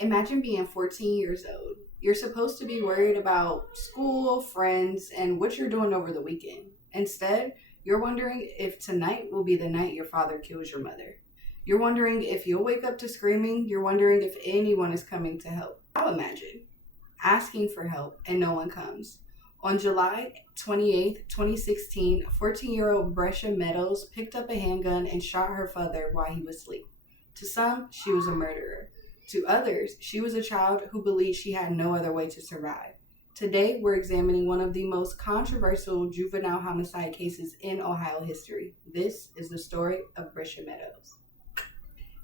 Imagine being 14 years old. You're supposed to be worried about school, friends, and what you're doing over the weekend. Instead, you're wondering if tonight will be the night your father kills your mother. You're wondering if you'll wake up to screaming. You're wondering if anyone is coming to help. I'll imagine asking for help and no one comes. On July 28th, 2016, 14-year-old Bresha Meadows picked up a handgun and shot her father while he was asleep. To some, she was a murderer. To others, she was a child who believed she had no other way to survive. Today, we're examining one of the most controversial juvenile homicide cases in Ohio history. This is the story of Bresha Meadows.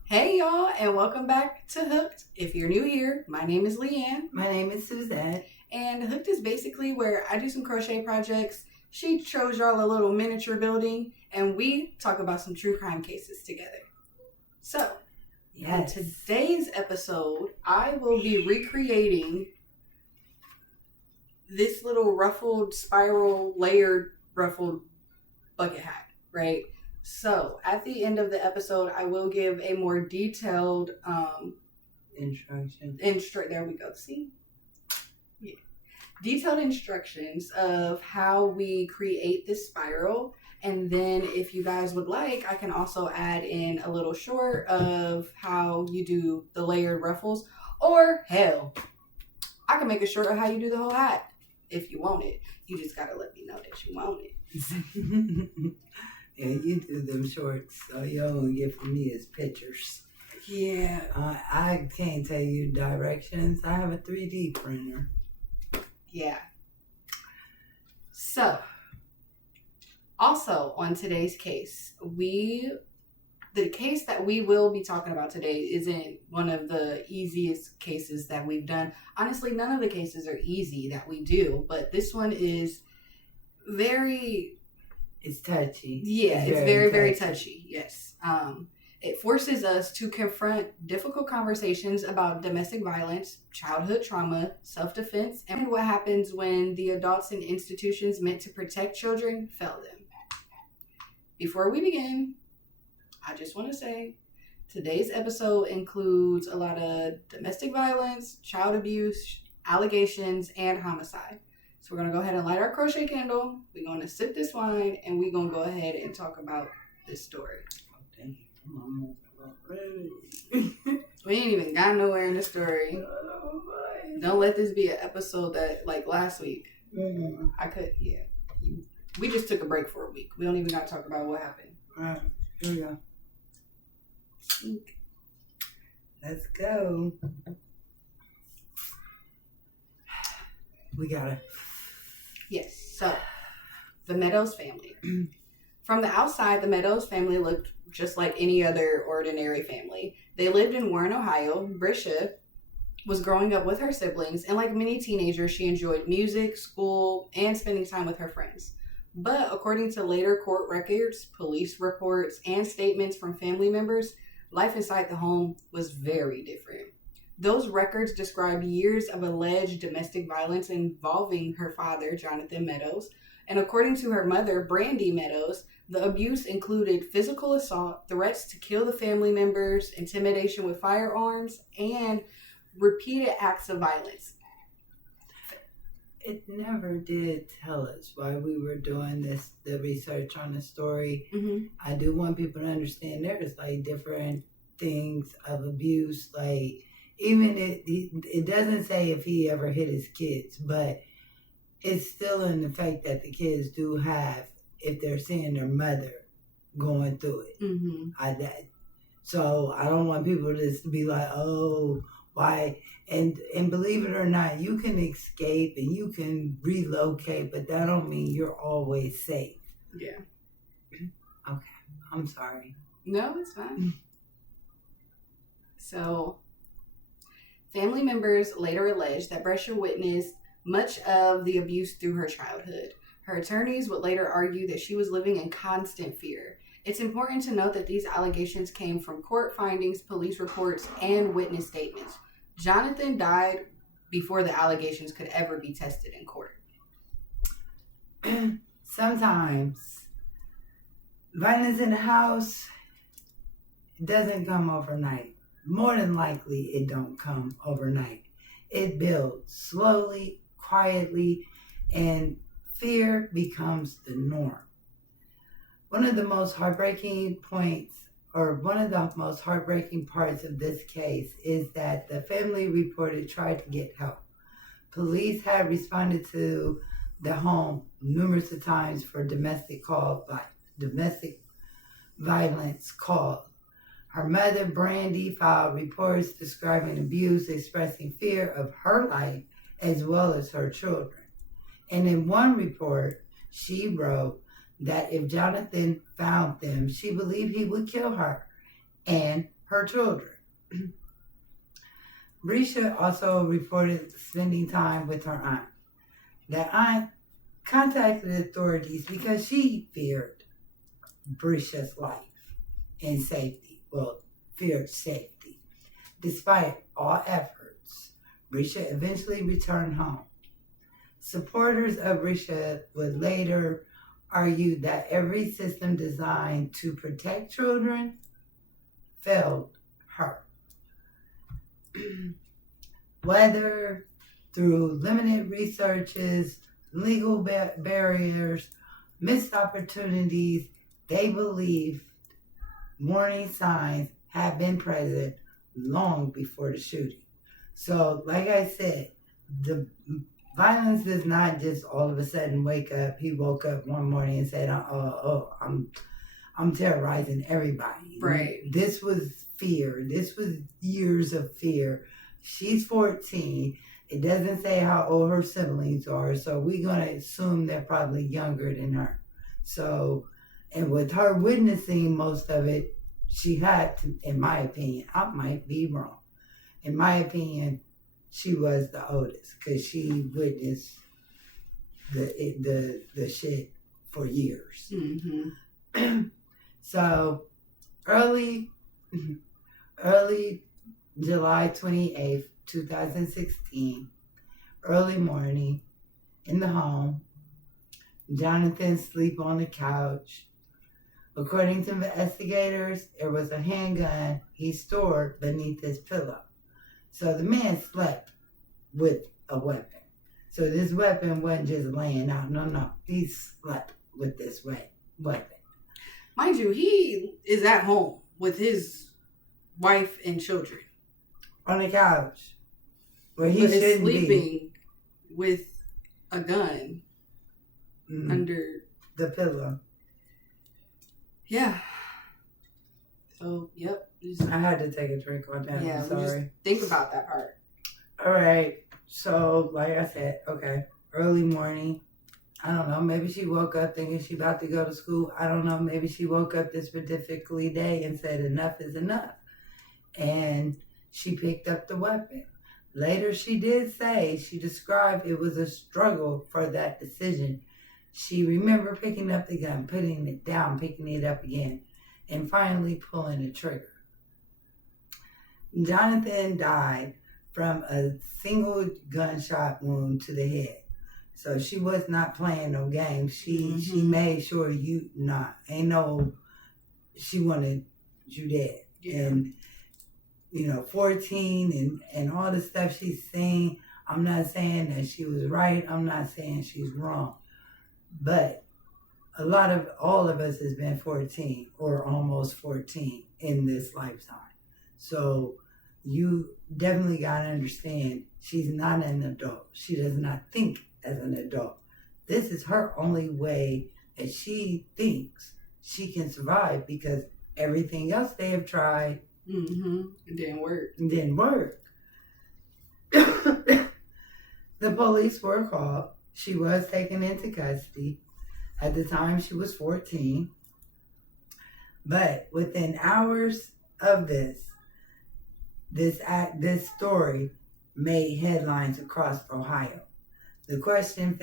Hey y'all, and welcome back to Hooked. If you're new here, my name is Leanne. My name is Suzette. And Hooked is basically where I do some crochet projects. She shows y'all a little miniature building, and we talk about some true crime cases together. So, Yes. in today's episode, I will be recreating this little ruffled, spiral, layered, ruffled bucket hat, right? So, at the end of the episode, I will give a more detailed Instruction. there we go. See? Yeah. Detailed instructions of how we create this spiral. And then if you guys would like, I can also add in a little short of how you do the layered ruffles. Or hell, I can make a short of how you do the whole hat if you want it. You just gotta let me know that you want it. Yeah, you do them shorts, so you only get from me is pictures. Yeah. I can't tell you directions. I have a 3D printer. Yeah. So, also on today's case, the case that we will be talking about today isn't one of the easiest cases that we've done. Honestly, none of the cases are easy that we do, but this one is It's touchy. Yeah, it's very, very touchy. Yes. It forces us to confront difficult conversations about domestic violence, childhood trauma, self-defense, and what happens when the adults and institutions meant to protect children fail them. Before we begin, I just want to say today's episode includes a lot of domestic violence, child abuse, allegations, and homicide. So we're going to go ahead and light our crochet candle. We're going to sip this wine, and we're going to go ahead and talk about this story. Oh, dang. I'm almost ready. We ain't even got nowhere in the story. Oh, boy. Don't let this be an episode that, like last week, Mm-hmm. We just took a break for a week. We don't even got to talk about what happened. All right, here we go. Let's go. We got it. Yes, so the Meadows family. From the outside, the Meadows family looked just like any other ordinary family. They lived in Warren, Ohio. Bresha was growing up with her siblings, and like many teenagers, she enjoyed music, school, and spending time with her friends. But according to later court records, police reports, and statements from family members, life inside the home was very different. Those records describe years of alleged domestic violence involving her father, Jonathan Meadows. And according to her mother, Brandy Meadows, the abuse included physical assault, threats to kill the family members, intimidation with firearms, and repeated acts of violence. It never did tell us why we were doing the research on the story. Mm-hmm. I do want people to understand there's like different things of abuse. Like even it doesn't say if he ever hit his kids, but it's still in the fact that the kids do have, if they're seeing their mother going through it. Mm-hmm. So I don't want people just to be like, oh, why? And believe it or not, you can escape and you can relocate, but that don't mean you're always safe. Yeah. Okay, I'm sorry. No, it's fine. So, family members later alleged that Bresha witnessed much of the abuse through her childhood. Her attorneys would later argue that she was living in constant fear. It's important to note that these allegations came from court findings, police reports, and witness statements. Jonathan died before the allegations could ever be tested in court. Sometimes violence in the house doesn't come overnight. more than likely it don't come overnight. It builds slowly, quietly, and fear becomes the norm. One of the most heartbreaking points, or one of the most heartbreaking parts of this case is that the family reported tried to get help. Police had responded to the home numerous times for domestic violence calls. Her mother, Brandy, filed reports describing abuse, expressing fear of her life as well as her children. And in one report, she wrote that if Jonathan found them, she believed he would kill her and her children. Bresha also reported spending time with her aunt. The aunt contacted authorities because she feared Bresha's life and safety. Well, feared safety. Despite all efforts, Bresha eventually returned home. Supporters of Bresha would later argue that every system designed to protect children failed her. Whether through limited researches, legal barriers, missed opportunities, they believe warning signs have been present long before the shooting. So, like I said, the violence does not just all of a sudden wake up. He woke up one morning and said, I'm terrorizing everybody. Right. This was fear. This was years of fear. She's 14. It doesn't say how old her siblings are, so we're going to assume they're probably younger than her. So, and with her witnessing most of it, she had to, in my opinion, I might be wrong. In my opinion, she was the oldest because she witnessed the shit for years. Mm-hmm. So early July 28th, 2016, early morning in the home, Jonathan sleep on the couch. According to investigators, there was a handgun he stored beneath his pillow. So the man slept with a weapon. So this weapon wasn't just laying out. No. He slept with this weapon. Mind you, he is at home with his wife and children. On the couch. Where he shouldn't sleeping with a gun under the pillow. Yeah. So, yep. I had to take a drink on that. Yeah, I'm sorry. Just think about that part. All right. So, like I said, okay, early morning. I don't know. Maybe she woke up thinking she about to go to school. I don't know. Maybe she woke up this particular day and said enough is enough. And she picked up the weapon. Later, she did say, she described it was a struggle for that decision. She remembered picking up the gun, putting it down, picking it up again, and finally pulling the trigger. Jonathan died from a single gunshot wound to the head. So she was not playing no games. She made sure she wanted you dead. Yeah. And 14 and all the stuff she's saying, I'm not saying that she was right. I'm not saying she's wrong. But all of us has been 14 or almost 14 in this lifetime. So you definitely got to understand she's not an adult. She does not think as an adult. This is her only way that she thinks she can survive because everything else they have tried it didn't work. The police were called. She was taken into custody. At the time, she was 14. But within hours of this story made headlines across Ohio. The question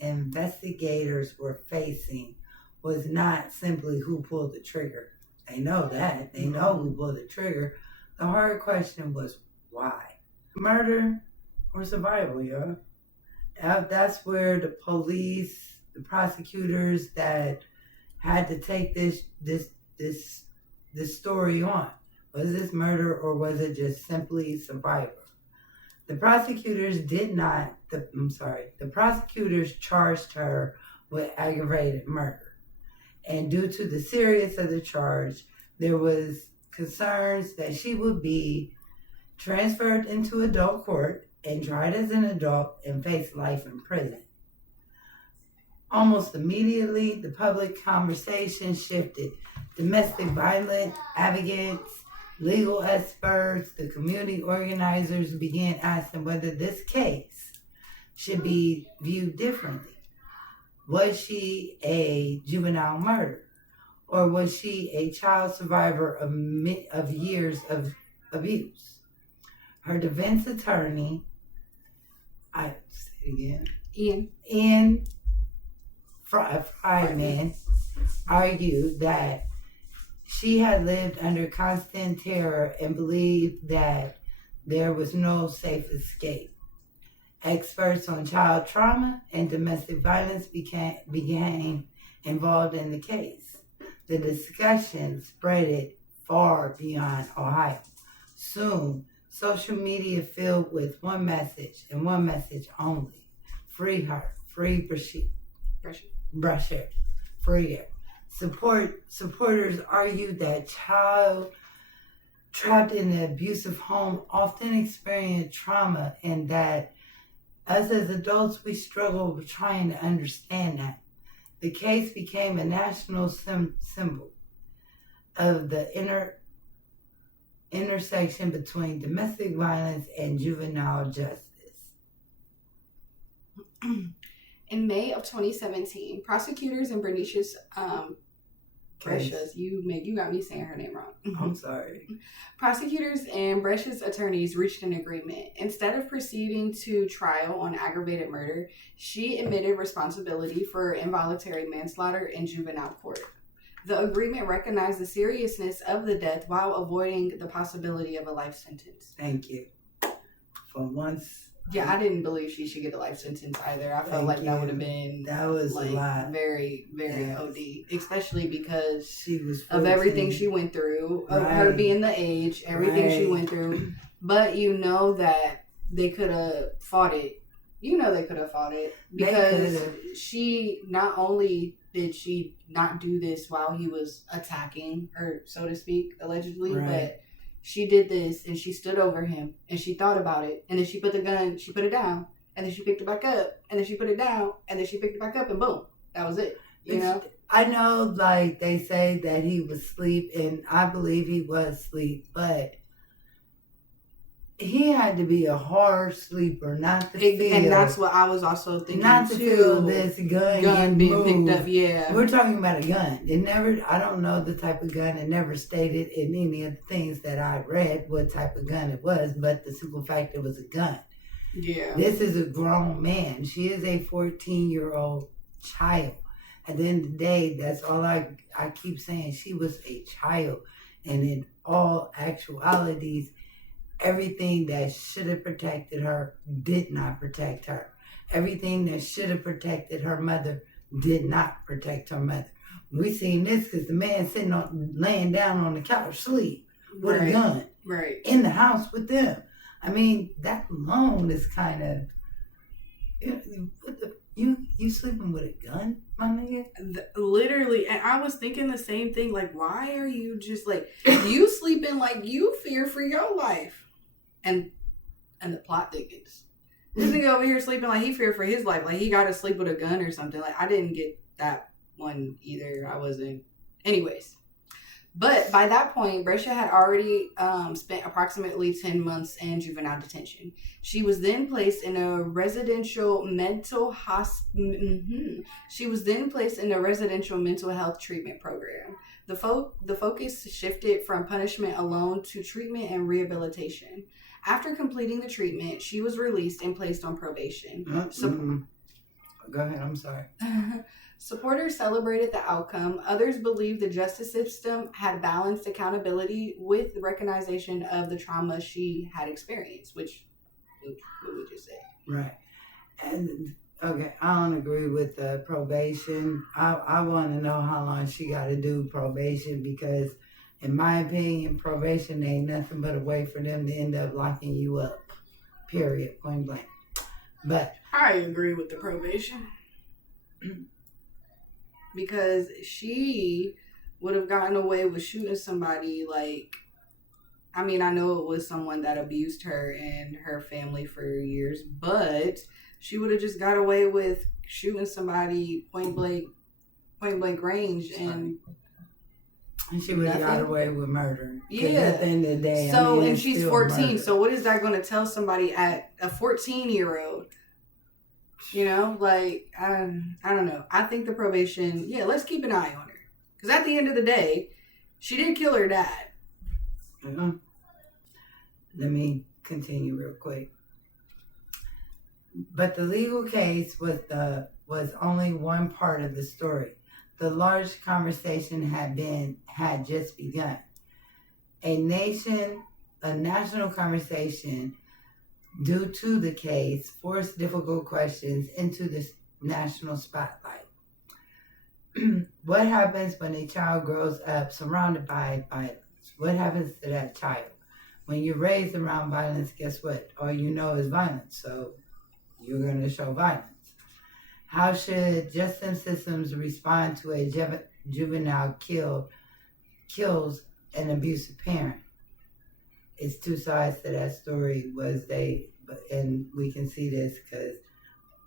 investigators were facing was not simply who pulled the trigger. They know that. They know who pulled the trigger. The hard question was why? Murder or survival, y'all. That's where the police, the prosecutors that had to take this story on Was this murder or was it just simply survival? The prosecutors charged her with aggravated murder. And due to the seriousness of the charge, there was concerns that she would be transferred into adult court and tried as an adult and face life in prison. Almost immediately, the public conversation shifted. Domestic violence advocates, legal experts, the community organizers began asking whether this case should be viewed differently. Was she a juvenile murder? Or was she a child survivor of years of abuse? Her defense attorney, Ian Friedman, argued that she had lived under constant terror and believed that there was no safe escape. Experts on child trauma and domestic violence became involved in the case. The discussion spread far beyond Ohio. Soon, social media filled with one message and one message only. Free her. Free Bresha. Free her. Supporters argued that child trapped in an abusive home often experience trauma and that us as adults, we struggle with trying to understand that. The case became a national symbol of the intersection between domestic violence and juvenile justice. In May of 2017, prosecutors in Bresha's you got me saying her name wrong. I'm sorry. Prosecutors and Bresha's attorneys reached an agreement. Instead of proceeding to trial on aggravated murder, she admitted responsibility for involuntary manslaughter in juvenile court. The agreement recognized the seriousness of the death while avoiding the possibility of a life sentence. Thank you. For once. Yeah, I didn't believe she should get a life sentence either. I felt like that would have been a lot. Very, very OD, especially because she was 14. Of everything she went through, of her being the age, everything she went through. But you know that they could have fought it. You know they could have fought it because she not only did she not do this while he was attacking her, so to speak, allegedly, but she did this and she stood over him and she thought about it and then she put the gun, she put it down and then she picked it back up and then she put it down and then she picked it back up and boom, that was it. You know? I know, like they say that he was asleep and I believe he was asleep, but he had to be a hard sleeper not to feel. And that's what I was also thinking not to feel this gun being moved. picked up. Yeah, we're talking about a gun. It never. I don't know the type of gun. It never stated in any of the things that I read what type of gun it was. But the simple fact it was a gun. Yeah. This is a grown man. She is a 14-year-old child. At the end of the day, that's all I keep saying. She was a child, and in all actualities, everything that should have protected her did not protect her. Everything that should have protected her mother did not protect her mother. We seen this because the man laying down on the couch sleep with a gun in the house with them. I mean, that alone is kind of, you sleeping with a gun, my nigga? Literally, and I was thinking the same thing. Like, why are you just like you sleeping like you fear for your life? And the plot thickens. This nigga over here sleeping like he feared for his life. Like he got to sleep with a gun or something. Like I didn't get that one either. I wasn't. Anyways. But by that point, Bresha had already spent approximately 10 months in juvenile detention. She was then placed in a residential mental health treatment program. The focus shifted from punishment alone to treatment and rehabilitation. After completing the treatment, she was released and placed on probation. Go ahead, I'm sorry. Supporters celebrated the outcome. Others believed the justice system had balanced accountability with the recognition of the trauma she had experienced, which we just said. Right. And, okay, I don't agree with the probation. I want to know how long she got to do probation because in my opinion, probation ain't nothing but a way for them to end up locking you up. Period. Point blank. But I agree with the probation. Because she would have gotten away with shooting somebody like, I mean, I know it was someone that abused her and her family for years, but she would have just got away with shooting somebody point blank range, and she would have got away with murder. Yeah. At the end of the day, so, and she's 14. Murder. So what is that going to tell somebody at a 14-year-old? You know, like, I don't know. I think the probation, yeah, let's keep an eye on her. Because at the end of the day, she did kill her dad. Mm-hmm. Let me continue real quick. But the legal case was only one part of the story. The large conversation had just begun. A national conversation due to the case forced difficult questions into the national spotlight. What happens when a child grows up surrounded by violence? What happens to that child? When you're raised around violence, guess what? All you know is violence, so you're going to show violence. How should justice systems respond to a juvenile kills an abusive parent? It's two sides to that story. And we can see this because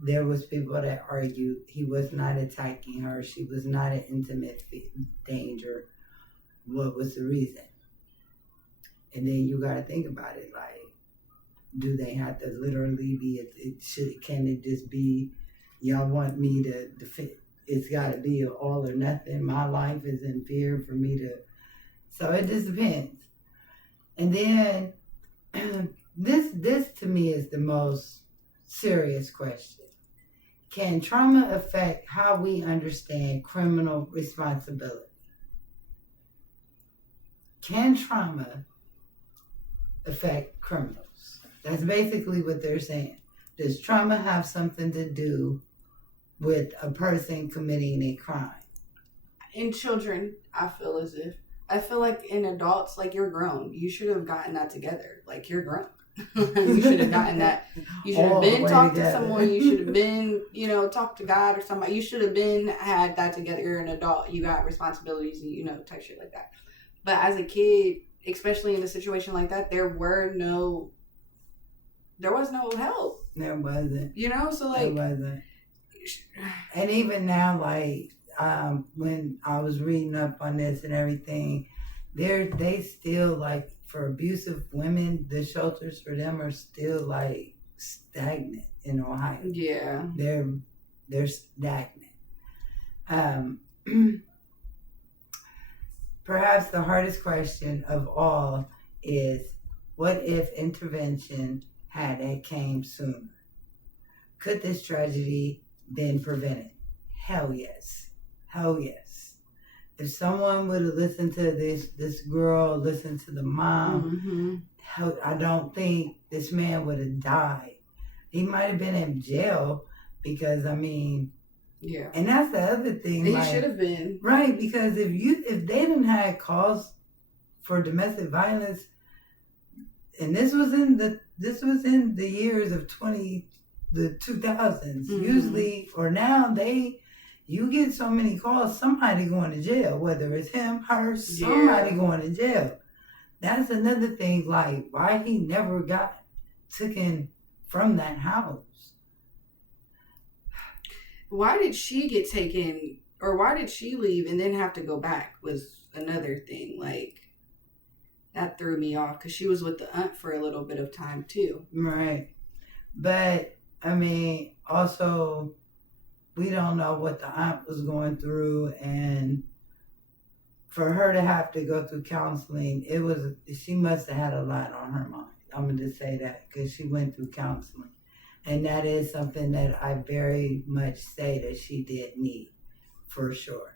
there was people that argued he was not attacking her. She was not an intimate danger. What was the reason? And then you got to think about it. Like, do they have to literally be? Can it just be? Y'all want me to defend? It's got to be an all or nothing. My life is in fear for me to. So it just depends. And then this to me is the most serious question. Can trauma affect how we understand criminal responsibility? Can trauma affect criminals? That's basically what they're saying. Does trauma have something to do with a person committing a crime? In children, I feel like in adults, like, you're grown. You should have gotten that together. Like, you're grown. You should have gotten that. You should have been talked to someone. You should have been, talked to God or somebody. You should have had that together. You're an adult. You got responsibilities, type shit like that. But as a kid, especially in a situation like that, there was no help. There wasn't. So like. There wasn't. And even now, like, when I was reading up on this and everything, they still, like, for abusive women, the shelters for them are still, like, stagnant in Ohio. Yeah. They're stagnant. Perhaps the hardest question of all is, what if intervention had came sooner? Could this tragedy been prevented? Hell yes. Hell yes. If someone would have listened to this girl, listened to the mom, I don't think this man would have died. He might have been in jail because, yeah. And that's the other thing. He should have been. Right, because if they didn't have cause for domestic violence, and this was in the years of the 2000s, usually, or now you get so many calls, somebody going to jail, whether it's him, her, somebody going to jail. That's another thing, like, why he never got taken from that house. Why did she get taken, or why did she leave and then have to go back was another thing. Like, that threw me off because she was with the aunt for a little bit of time too. Right. But, also, we don't know what the aunt was going through, and for her to have to go through counseling, she must have had a lot on her mind. I'm going to say that because she went through counseling. And that is something that I very much say that she did need, for sure.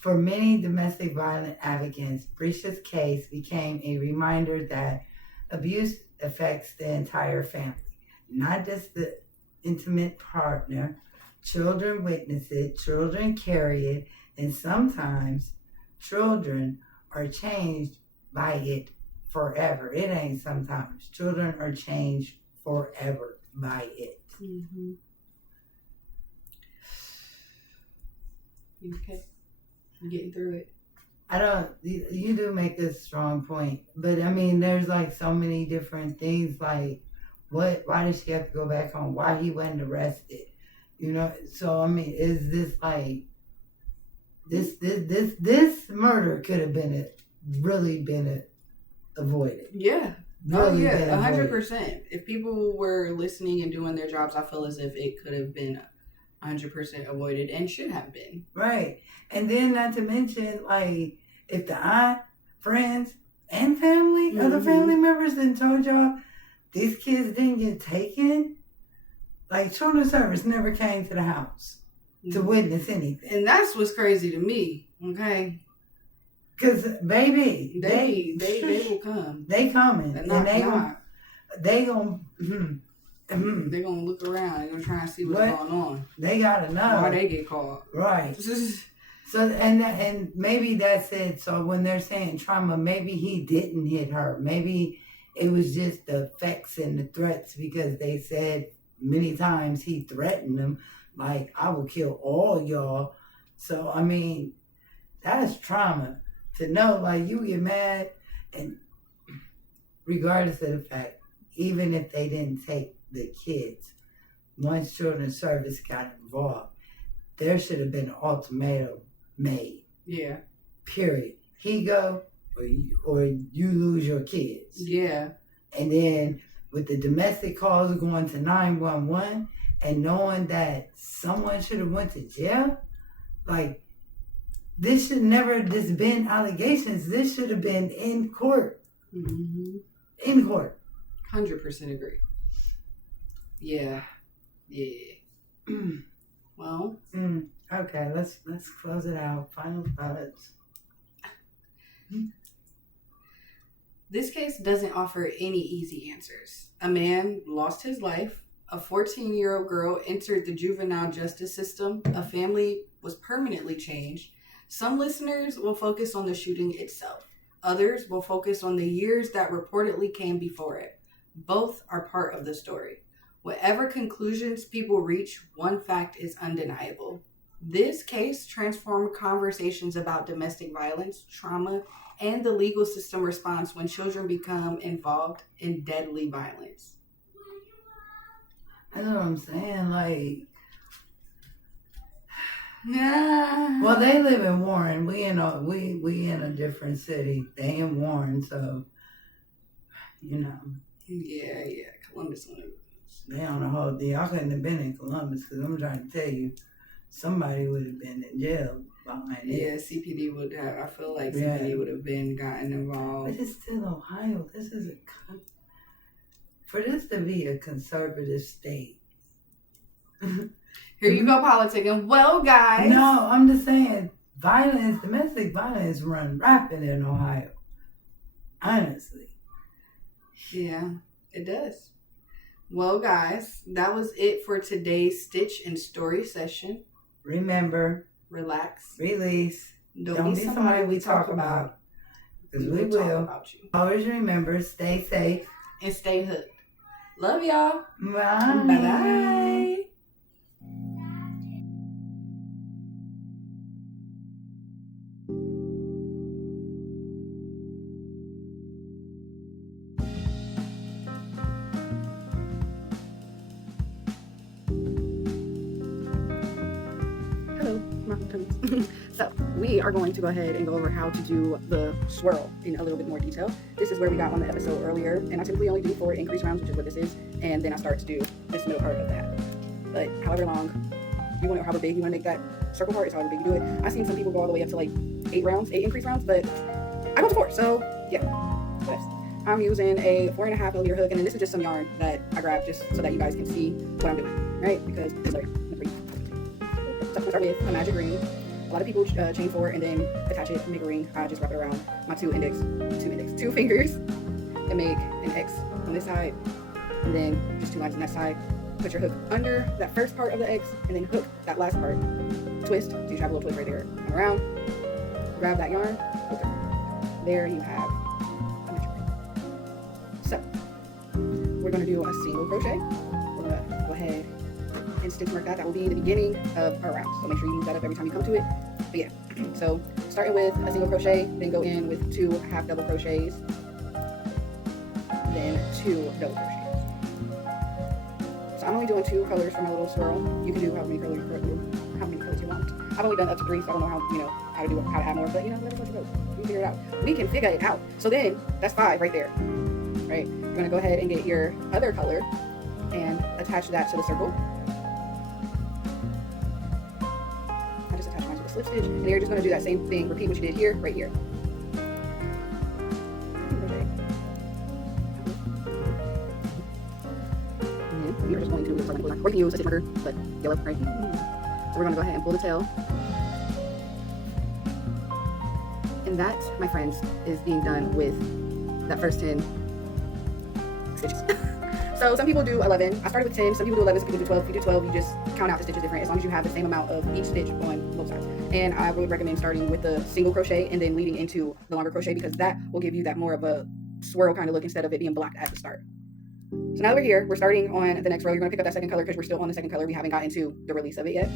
For many domestic violence advocates, Bresha's case became a reminder that abuse affects the entire family, not just the intimate partner. Children witness it, children carry it, and sometimes children are changed by it forever. It ain't sometimes. Children are changed forever by it. Mm-hmm. Okay. I'm getting through it. You do make a strong point. But I mean, there's like so many different things. Like, why did she have to go back home? Why he wasn't arrested? You know, so I mean, is this like, this murder could have really been avoided. Yeah. Really 100%. If people were listening and doing their jobs, I feel as if it could have been 100% avoided and should have been. Right. And then not to mention, like, if the aunt, friends, and family, other family members then told y'all these kids didn't get taken, like, children's service never came to the house to witness anything. And that's what's crazy to me, okay? Because, baby, they will come. They coming. They're and they gonna they're gonna look around. They're gonna try and see what's going on. They gotta know why they get caught. Right. So and maybe that's it. So when they're saying trauma, maybe he didn't hit her. Maybe it was just the effects and the threats, because they said many times he threatened them, like, I will kill all y'all. So I mean, that's trauma. To know, like, you get mad, and regardless of the fact, even if they didn't take the kids, once children's service got involved, there should have been an ultimatum made. Yeah. Period. He go, or you lose your kids. Yeah. And then with the domestic calls going to 911 and knowing that someone should have went to jail, like, this should never just been allegations. This should have been in court. Mm-hmm. In court. 100% agree. Yeah. Well. Okay, let's close it out. Final thoughts. This case doesn't offer any easy answers. A man lost his life. A 14-year-old girl entered the juvenile justice system. A family was permanently changed. Some listeners will focus on the shooting itself. Others will focus on the years that reportedly came before it. Both are part of the story. Whatever conclusions people reach, one fact is undeniable. This case transformed conversations about domestic violence, trauma, and the legal system response when children become involved in deadly violence. I know what I'm saying, like... Yeah. Well, they live in Warren. We in a different city. They in Warren, so you know. Yeah. Columbus. They on the whole deal. I couldn't have been in Columbus, because I'm trying to tell you, somebody would have been in jail behind it. Yeah, CPD would have. I feel like CPD would have been gotten involved. But it's still Ohio. This is for this to be a conservative state. Here you go, politicking. Well, guys. No, I'm just saying, domestic violence run rapid in Ohio. Honestly. Yeah, it does. Well, guys, that was it for today's Stitch and Story session. Remember, relax, release. Don't be somebody we talk about. Because we will. Talk about you. Always remember, stay safe. And stay hooked. Love y'all. Bye. Bye-bye. So we are going to go ahead and go over how to do the swirl in a little bit more detail. This is where we got on the episode earlier, and I typically only do 4 increase rounds, which is what this is, and then I start to do this middle part of that. But however long you want, however big you want to make that circle part is however big you do it. I've seen some people go all the way up to like 8 increase rounds, but I go to 4, so yeah. I'm using a 4.5 millimeter hook, and then this is just some yarn that I grabbed just so that you guys can see what I'm doing, right? Because this is so I'm gonna start with a magic ring. A lot of people chain 4 and then attach it, make a ring. I just wrap it around my two fingers, and make an X on this side, and then just 2 lines on that side. Put your hook under that first part of the X, and then hook that last part. Twist, so you have a little twist right there. Come around, grab that yarn, hook it. there you have a measure. So we're going to do a single crochet. We're going to go ahead and stitch mark that. That will be the beginning of our round. So make sure you use that up every time you come to it. But yeah, so starting with a single crochet, then go in with 2 half double crochets, then 2 double crochets. So I'm only doing 2 colors for my little swirl. You can do how many colors you want. I've only done up to 3, so I don't know how to add more, but whatever floats your boat. We figure it out. We can figure it out. So then that's 5 right there. Right? You're gonna go ahead and get your other color and attach that to the circle. I just attach mine to the slip stitch, and you're just gonna do that same thing. Repeat what you did here, right here. And you're just going to, or you can use a stitch marker, but yellow, right? So we're gonna go ahead and pull the tail. And that, my friends, is being done with that first 10 stitches. So some people do 11. I started with 10. Some people do 11. Some people do 12. If you do 12, you just count out the stitches different, as long as you have the same amount of each stitch on both sides. And I would recommend starting with the single crochet and then leading into the longer crochet, because that will give you that more of a swirl kind of look instead of it being blocked at the start. So now that we're here, we're starting on the next row. You're going to pick up that second color because we're still on the second color. We haven't gotten to the release of it yet.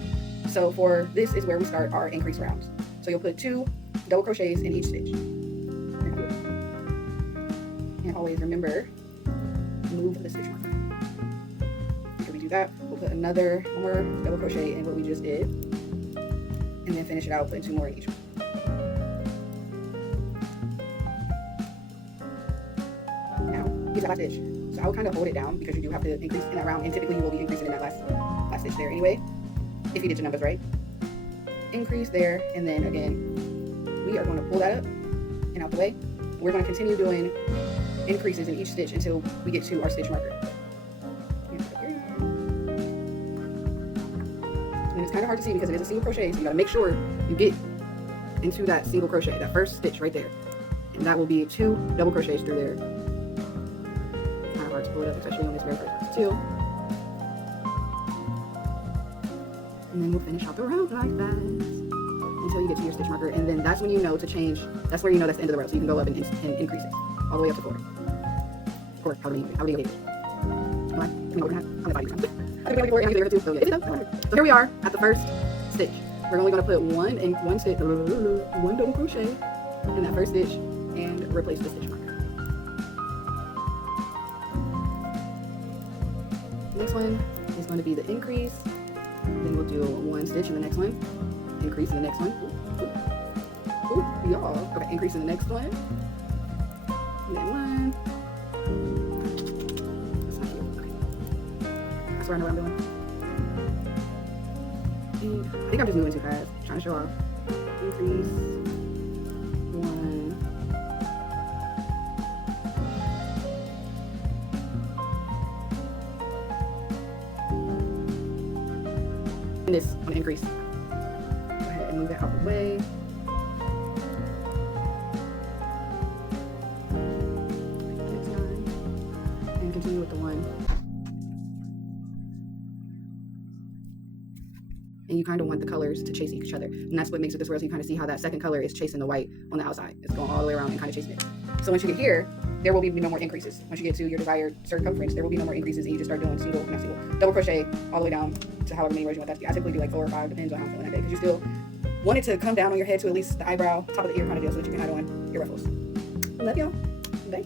So for this is where we start our increase rounds. So you'll put 2 double crochets in each stitch. And always remember, move the stitch marker. After we do that, we'll put another more double crochet in what we just did, and then finish it out, putting 2 more in each one. Now, here's the last stitch. So I will kind of hold it down because you do have to increase in that round, and typically you will be increasing in that last stitch there anyway, if you did your numbers right. Increase there, and then again, we are going to pull that up and out the way. We're going to continue doing increases in each stitch until we get to our stitch marker. And it's kind of hard to see because it is a single crochet, so you got to make sure you get into that single crochet, that first stitch right there. And that will be 2 double crochets through there. Kind of hard to pull it up, especially on this very first one too. And then we'll finish out the round like that until you get to your stitch marker, and then that's when you know to change. That's where you know that's the end of the row, so you can go up and increase it all the way up to 4. Or however many you get. So here we are at the first stitch. We're only going to put one double crochet in that first stitch and replace the stitch marker. Next one is going to be the increase. Then we'll do 1 stitch in the next one, increase in the next one. Ooh, y'all. Okay, increase in the next one. And then 1. That's not cute. Okay. I swear I know what I'm doing. And I think I'm just moving too fast. Trying to show off. Increase. 1. And this on increase. Go ahead and move that out of the way. And continue with the 1. And you kind of want the colors to chase each other. And that's what makes it this swirl. So you kind of see how that second color is chasing the white on the outside. It's going all the way around and kind of chasing it. So once you get here, there will be no more increases. Once you get to your desired circumference, there will be no more increases, and you just start doing double crochet all the way down to however many rows you want that to be. I typically do like 4 or 5, depends on how I'm feeling that day, because you still want it to come down on your head to at least the eyebrow, top of the ear kind of deal, so that you can add on your ruffles. I love y'all. Bye.